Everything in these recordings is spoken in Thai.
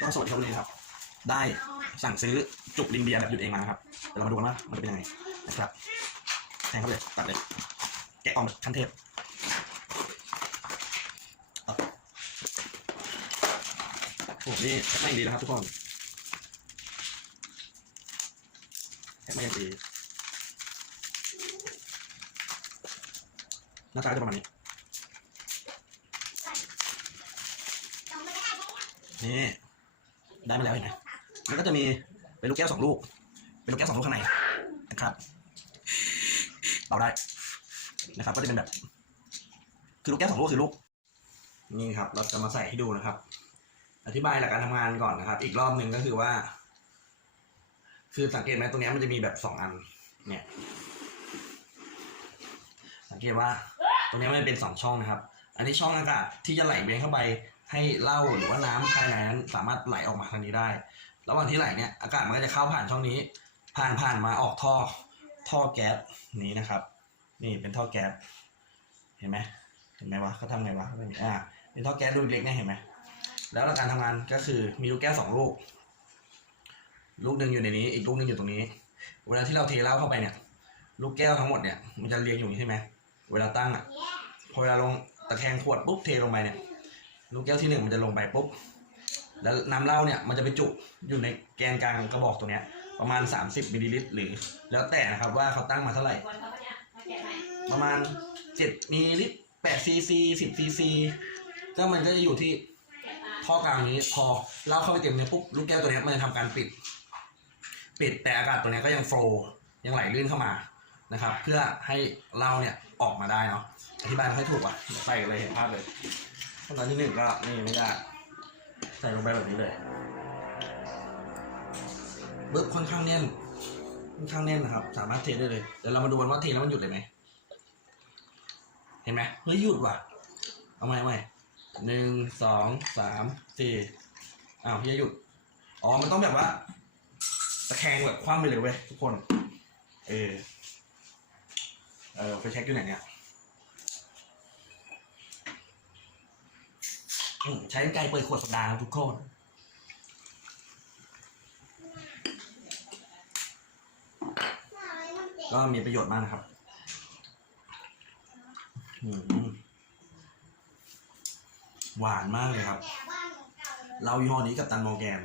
ก็สวัสดีครับวันนี้ครับ ได้สั่งซื้อจุกลินเบียร์แบบหยุดเองมานะครับเดี๋ยวเรามาดูกันว่ามันจะเป็นยังไงนะครับแทงเข้าไปเลยตัดเลย แกะออกแบบขั้นเทพโอ้โหนี่แพ็คมาอย่างดีนะครับทุกคนแพ็คมาอย่างดีหน้าตาจะประมาณนี้นี่ ได้มาแล้วเห็นไหมมันก็จะมีเป็นลูกแก้วสองลูก เป็นลูกแก้วสองลูกข้างในนะครับเป่าได้นะครับ ก็จะเป็นแบบ คือลูกแก้วสองลูกคือลูก นี่ครับ เราจะมาใส่ให้ดูนะครับ อธิบายหลักการทำงานก่อนนะครับ อีกรอบหนึ่งก็คือว่า คือสังเกตไหมตรงนี้มันจะมีแบบสองอัน เนี่ย สังเกตว่า ตรงนี้มันเป็นสองช่องนะครับ อันนี้ช่องอากาศที่จะไหลเวียนเข้าไป ให้เหล้าหรือว่าน้ำภายในนั้นสามารถไหลออกมาทางนี้ได้ ระหว่างที่ไหลเนี่ยอากาศมันก็จะเข้าผ่านช่องนี้ ผ่านผ่านมาออกท่อท่อแก๊สนี้นะครับ นี่เป็นท่อแก๊สเห็นไหมเห็นไหมวะเขาทำไงวะอ่าเป็นท่อแก๊สลูกเล็กเนี่ยเห็นไหมแล้วหลักการทำงานก็คือมีลูกแก้วสองลูก ลูกหนึ่งอยู่ในนี้ อีกลูกหนึ่งอยู่ตรงนี้ เวลาที่เราเทเหล้าเข้าไปเนี่ย ลูกแก้วทั้งหมดเนี่ยมันจะเรียงอยู่อย่างนี้ใช่ไหมเวลาตั้งอะพอเวลาลงตะแคงขวดปุ๊บเทลงไปเนี่ย ลูกแก้วที่หนึ่งมันจะลงไปปุ๊บแล้วน้ำเหล้าเนี่ยมันจะไปจุอยู่ในแกนกลางกระบอกตรงเนี้ยประมาณ 30มิลลิลิตรหรือ แล้วแต่นะครับว่าเขาตั้งมาเท่าไหร่ ประมาณ7มิลลิลิตร8ซีซี10ซีซีก็มันก็จะอยู่ที่ท่อกลางนี้พอเหล้าเข้าไปเต็มเนี่ยปุ๊บลูกแก้วตัวเนี้ยมันจะทำการปิด ปิดแต่อากาศตัวเนี้ยก็ยังโฟล์ยังไหลลื่นเข้ามานะครับ เพื่อให้เหล้าเนี่ยออกมาได้เนาะอธิบายไม่ค่อยถูกอะเดี๋ยวใส่เลยเห็นภาพเลย ขั้นตอนที่หนึ่งก็นี่ไม่ได้ ใส่ลงไปแบบนี้เลยเบิกค่อนข้างแน่นค่อนข้างแน่นนะครับ สามารถเทได้เลยเดี๋ยวเรามาดูกันว่าเทแล้วมันหยุดเลยไหมเห็นไหมเฮ้ยหยุดว่ะเอาใหม่เอาใหม่หนึ่งสองสามสี่อ้าวพี่หยุดอ๋อมันต้องแบบว่าตะแคงแบบคว่ำไปเลยเว้ยทุกคน เออเออไปเช็คอยู่ไหนเนี่ย อืม ใช้ไกรเปิดขวดโซดาครับทุกคนก็มีประโยชน์มากนะครับหวานมากเลยครับ เรายี่ห้อนี้กับตันมอแกน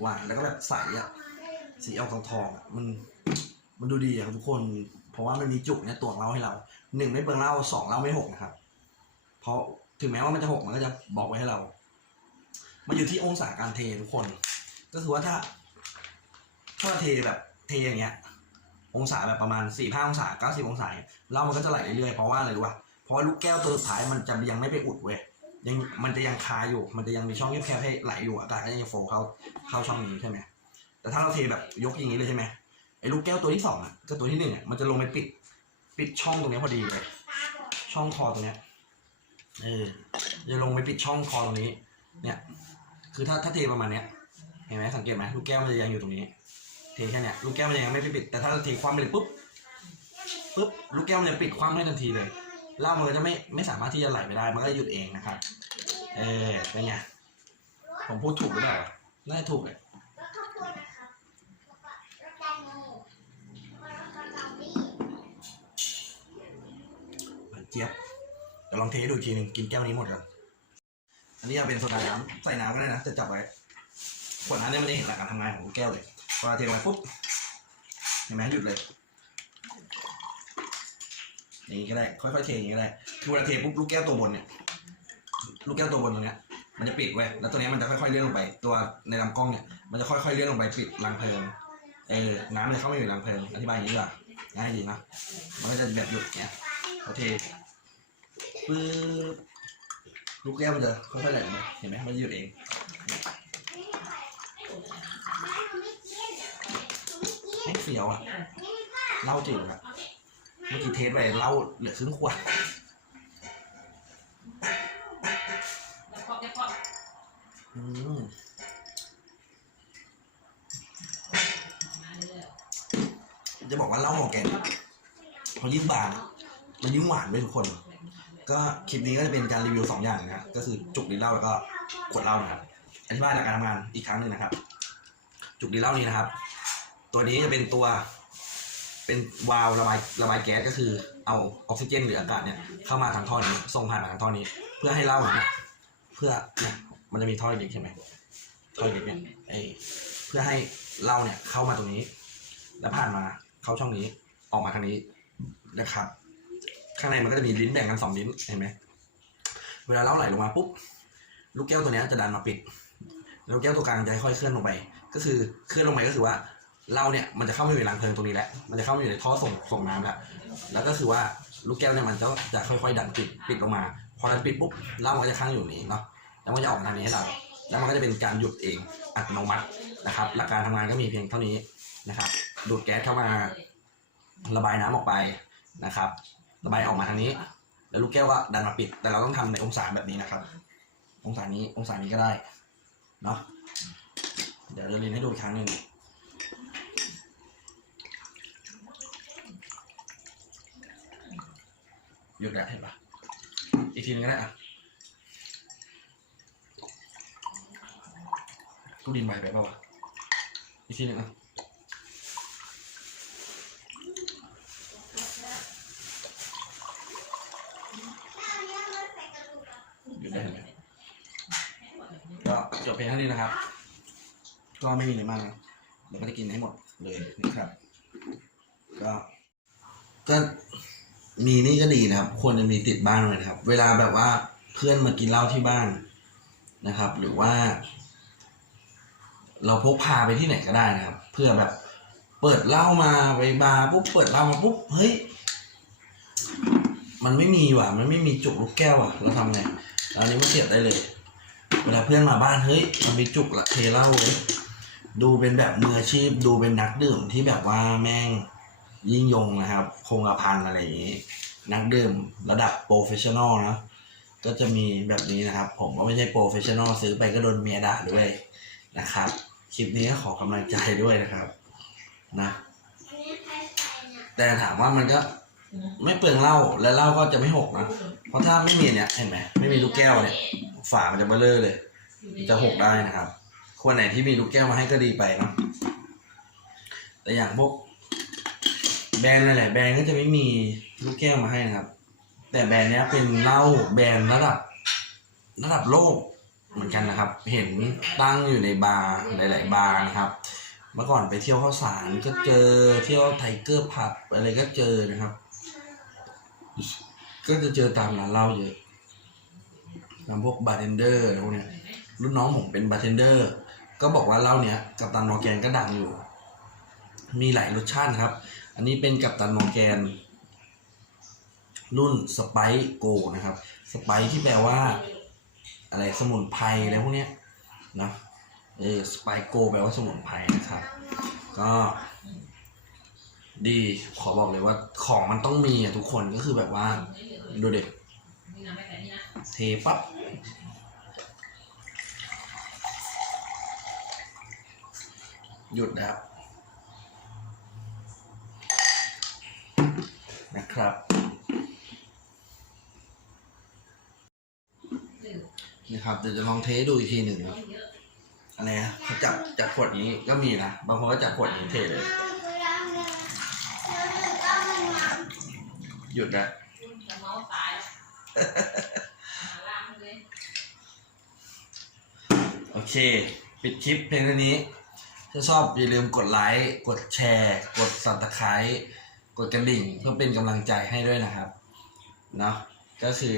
หวานแล้วก็แบบใสอะสีออกทองทองมัน มันดูดีอะทุกคน เพราะว่ามันมีจุกเนี่ยตวงเราให้เรา หนึ่งไม่เปลืองเหล้าสองเหล้าไม่หกนะครับ เพราะถึงแม้ว่ามันจะหกมันก็จะบอกไว้ให้เรา มันอยู่ที่องศาการเททุกคน ก็คือว่าถ้าถ้าเทแบบเทอย่างเงี้ย องศาแบบประมาณสี่ห้าองศาเก้าสิบองศาเนี่ยเหล้ามันก็จะไหลเรื่อยๆเพราะว่าอะไรรู้ป่ะเพราะลูกแก้วตัวสุดท้ายมันจะยังไม่ไปอุดเว้ยยังมันจะยังคาอยู่ มันจะยังมีช่องแคบๆให้ไหลอยู่อากาศก็ยังโฟเข้าเข้าช่องนี้ใช่ไหมแต่ถ้าเราเทแบบยกอย่างนี้เลยใช่ไหมไอ้ลูกแก้วตัวที่สองอะกับตัวที่หนึ่งอะมันจะลงไปปิด ปิดช่องตรงนี้พอดีเลย ช่องคอตรงเนี้ย เออจะลงไปปิดช่องคอตรงนี้ เนี่ย คือถ้าถ้าเทประมาณเนี้ยเห็นไหมสังเกตไหมลูกแก้วมันจะยังอยู่ตรงนี้ เทแค่เนี้ยลูกแก้วมันยังไม่ไปปิดแต่ถ้าเราเทคว่ำไปเลยปุ๊บปุ๊บลูกแก้วมันจะปิดคว่ำให้ทันทีเลยเหล้ามันก็จะไม่ไม่สามารถที่จะไหลไปได้มันก็จะหยุดเองนะครับ เออเป็นไงผมพูดถูกหรือเปล่าน่าจะถูกเลยหวานเจี๊ยบเดี๋ยวลองเทให้ดูอีกทีหนึ่งกินแก้วนี้หมดก่อนอันนี้เอาเป็นโซดาน้ำใส่น้ำก็ได้นะจะจับไว้ขวดน้ำเนี่ยมันจะเห็นหลักการทำงานของลูกแก้วเลยพอเทลงไปปุ๊บเห็นไหมหยุดเลยอย่างนี้ก็ได้ค่อยๆเทอย่างนี้ก็ได้คือเวลาเทปุ๊บลูกแก้วตัวบนเนี่ยลูกแก้วตัวบนตรงเนี้ยมันจะปิดไว้แล้วตัวเนี้ยมันจะค่อยๆเลื่อนลงไป ตัวในลำกล้องเนี่ยมันจะค่อยๆเลื่อนลงไปปิดรังเพลิงเออน้ำมันจะเข้าไม่อยู่รังเพลิงอธิบายอย่างนี้ดีกว่าง่ายดีนะมันก็จะแบบหยุดเนี่ยโอเค ปึ๊บลูกแก้วมันจะค่อยๆไหลลงไปเห็นไหมมันหยุดเองแม่งเสียวอะเหล้าจืดอะเมื่อกี้เทสไปเหล้าเหลือครึ่งขวดอืมจะบอกว่าเหล้าหมอแกนพอยิ่งบานมันยิ่งหวานเลยทุกคน ก็คลิปนี้ก็จะเป็นการรีวิวสองอย่างนะก็คือจุกดินเหล้าแล้วก็ขวดเหล้านะครับอธิบายหลักการทำงานอีกครั้งหนึ่งนะครับ จุกดินเหล้านี้นะครับ ตัวนี้จะเป็นตัว เป็นวาล์วระบายระบายแก๊สก็คือเอาออกซิเจนหรืออากาศเนี่ยเข้ามาทางท่อนี้ส่งผ่านมาทางท่อนี้ เพื่อให้เหล้าเนี่ยเพื่อเนี่ยมันจะมีท่อเล็กใช่ไหมท่อเล็กเนี่ยไอเพื่อให้เหล้าเนี่ยเข้ามาตรงนี้ แล้วผ่านมาเข้าช่องนี้ออกมาทางนี้นะครับ ข้างในมันก็จะมีลิ้นแบ่งกันสองลิ้นเห็นไหมเวลาเล้าไหลลงมาปุ๊บลูกแก้วตัวนี้จะดันมาปิดแล้วแก้วตัวกลางจะค่อยเคลื่อนลงไป ก็คือเคลื่อนลงไปก็คือว่าเล้าเนี่ยมันจะเข้ามาอยู่ในรังเพลิงตรงนี้แหละมันจะเข้ามาอยู่ในท่อส่งส่งน้ำแหละแล้วก็คือว่าลูกแก้วเนี่ยมันจะจะค่อยๆ ดันปิดปิดลงมา พอดันปิดปุ๊บเหล้ามันก็จะค้างอยู่นี้เนาะแล้วมันจะออกมาทางนี้ให้เราแล้วมันก็จะเป็นการหยุดเองอัตโนมัตินะครับ หลักการทำงานก็มีเพียงเท่านี้นะครับ ดูดแก๊สเข้ามาระบายน้ำออกไปนะครับ ระบายออกมาทางนี้ แล้วลูกแก้วก็ดันมาปิด แต่เราต้องทำในองศาแบบนี้นะครับ องศานี้องศานี้ก็ได้เนาะเดี๋ยวจะเรียนให้ดูอีกครั้งหนึ่งหยุดแล้วเห็นปะอีกทีนึงก็ได้อะตู้ดินใบไปเปล่าวะอีกทีหนึ่งอะหยุดได้เห็นไหมก็ จบเพลงเท่านี้นะครับ ก็ไม่มีอะไรมากนะเดี๋ยวก็จะกินให้หมดเลยนะครับ ก็ ก็มีนี่ก็ดีนะครับ ควรจะมีติดบ้านเลยนะครับ เวลาแบบว่าเพื่อนมากินเหล้าที่บ้านนะครับ หรือว่า เราพกพาไปที่ไหนก็ได้นะครับ เพื่อแบบเปิดเหล้ามาไปบาร์ปุ๊บเปิดเหล้ามาปุ๊บเฮ้ยมันไม่มีว่ะ มันไม่มีจุกลูกแก้วอะ เราทำไงเราอันนี้มาเสียบได้เลย เวลาเพื่อนมาบ้านเฮ้ยมันมีจุกละเทเหล้าเลยดูเป็นแบบมืออาชีพดูเป็นนักดื่มที่แบบว่าแม่งยิ่งยงนะครับ คงกระพันอะไรอย่างนี้ นักดื่มระดับโปรเฟชชั่นอลนะก็จะมีแบบนี้นะครับ ผมก็ไม่ใช่โปรเฟชชั่นอลซื้อไปก็โดนเมียด่าด้วยนะครับ คลิปนี้ก็ขอกำลังใจด้วยนะครับ นะ แต่ถามว่ามันก็ไม่เปลืองเหล้าและเหล้าก็จะไม่หกนะ เพราะถ้าไม่มีเนี่ยเห็นไหมไม่มีลูกแก้วเนี่ย ฝามันจะเบลเลอเลย จะหกได้นะครับควรไหนที่มีลูกแก้วมาให้ก็ดีไปเนาะแต่อย่างพวกแบรนด์หลายๆแบรนด์ก็จะไม่มีลูกแก้วมาให้นะครับ แต่แบรนด์เนี้ยเป็นเหล้าแบรนด์ระดับระดับโลกเหมือนกันนะครับ เห็นตั้งอยู่ในบาร์หลาย ๆ บาร์นะครับ เมื่อก่อนไปเที่ยวข้าวสารก็เจอเที่ยวไทเกอร์ผับอะไรก็เจอนะครับ ก็จะเจอตามร้านเหล้าเยอะ ตามพวกบาร์เทนเดอร์พวกเนี้ยรุ่นน้องผมเป็นบาร์เทนเดอร์ ก็บอกว่าเหล้าเนี้ยกับตันมอร์แกนก็ดังอยู่ มีหลายรสชาตินะครับ อันนี้เป็นกับตันมอร์แกน รุ่นสไปโกนะครับสไปที่แปลว่า อะไรสมุนไพรอะไรพวกเนี้ยนะเออสไปโกแปลว่าสมุนไพรนะครับ ก็ดีขอบอกเลยว่าของมันต้องมีอะทุกคนก็คือแบบว่าดูเด็ก เทปั๊บหยุดนะครับ นะครับ นะครับเดี๋ยวจะลองเทดูอีกทีหนึ่งครับอะไรนะเขาจับจากขวดนี้ก็มีนะ บางคนก็จับขวดนี้เทเลย หยุดนะ โอ เค ปิดคลิปเพลงเท่านี้ ถ้าชอบอย่าลืมกดไลค์กดแชร์ กดสับตะไคร้กดกระดิ่งเพื่อเป็นกำลังใจให้ด้วยนะครับเนาะก็คือ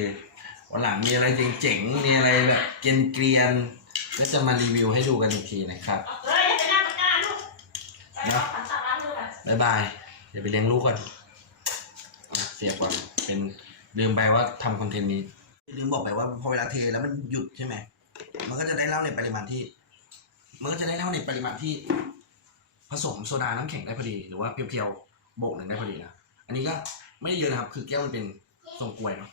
วันหลังมีอะไรเจ๋งๆมีอะไรแบบเกรียนๆก็จะมารีวิวให้ดูกันอีกทีนะครับเฮ้ยอย่าไปนั่งตะกร้าลูกไปเอาขันตักร้านลูกอะบ๊ายบายเดี๋ยวไปเลี้ยงลูกก่อนอะเสียบก่อนเป็นลืมไปว่าทำคอนเทนต์นี้ ลืมบอกไปว่าพอเวลาเทแล้วมันหยุดใช่ไหม มันก็จะได้เหล้าในปริมาณที่ มันก็จะได้เหล้าในปริมาณที่ ผสมโซดาน้ำแข็งได้พอดี หรือว่าเพียวๆโบกหนึ่งได้พอดีนะ อันนี้ก็ไม่ได้เยอะนะครับ คือแก้วมันเป็นทรงกลวยเนาะ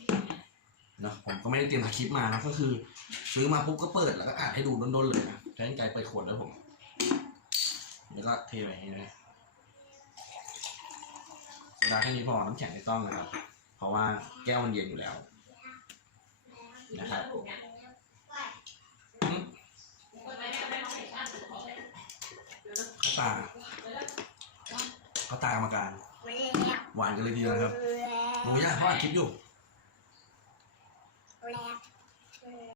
เนาะผมก็ไม่ได้เตรียมถ่ายคลิปมานะ ก็คือ ซื้อมาปุ๊บก็เปิดแล้วก็อ่านให้ดูด้นๆเลยนะใช้กรรไกรเปิดขวดแล้วผม แล้วก็เทไปอย่างนี้เลยโซดาแค่นี้พอ น้ำแข็งไม่ต้องนะครับ เพราะว่าแก้วมันเย็นอยู่แล้วนะครับ ถูกเนี่ย อืม เปิดไว้เนี่ยไม่ต้องเห็นข้างหรือของเลย เข้า ตาเข้าตากรรมการ หวานกันเลยทีเดียวนะครับหนูย่าเขาอัดคลิปอยู่